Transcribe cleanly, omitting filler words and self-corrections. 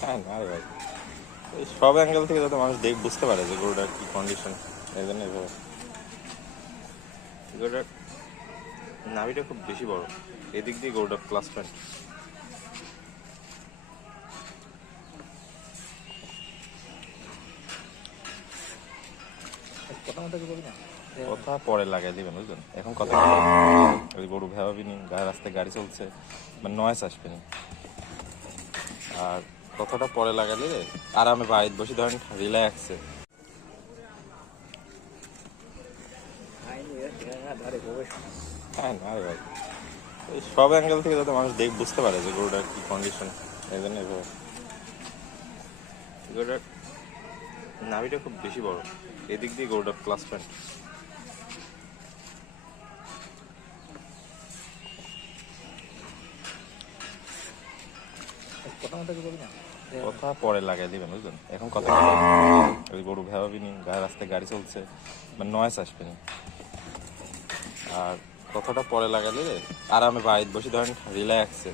হ্যাঁ না রে ভাই, এই সব অ্যাঙ্গেল থেকে যাতে মানুষ বুঝতে পারে যে গরুটার কি কন্ডিশন। এই জন্য এইভাবে গরুটার নাভিটা খুব বেশি বড়, এদিক দিয়ে গরুটা প্লাস পয়েন্ট। কথা পরে লাগাই দিবেন বুঝলেন, এখন কথা ওই গরু ভেবাবিনি, রাস্তায় গাড়ি চলছে, মানে নয়েস আসবে না। আর কথাটা পরে লাগালে আরামে বাড়িতে বসে ধরেন রিল্যাক্সে। হ্যাঁ না রে ভাই, এই সব অ্যাঙ্গেল থেকে যাতে মানুষ বুঝতে পারে যে গরুটার কি কন্ডিশন। এই জন্য এইভাবে গরুটার নাভিটা খুব বেশি বড়, এদিক দিয়ে গরুটা প্লাস পয়েন্ট। কথা পরে লাগাই দিবেন বুঝলেন, এখন কথা ওই গরু ভেবাবিনি, রাস্তায় গাড়ি চলছে, মানে নয়েস আসবে না। আর কথাটা পরে লাগালে আরামে বাড়িতে বসে ধরেন রিল্যাক্সে।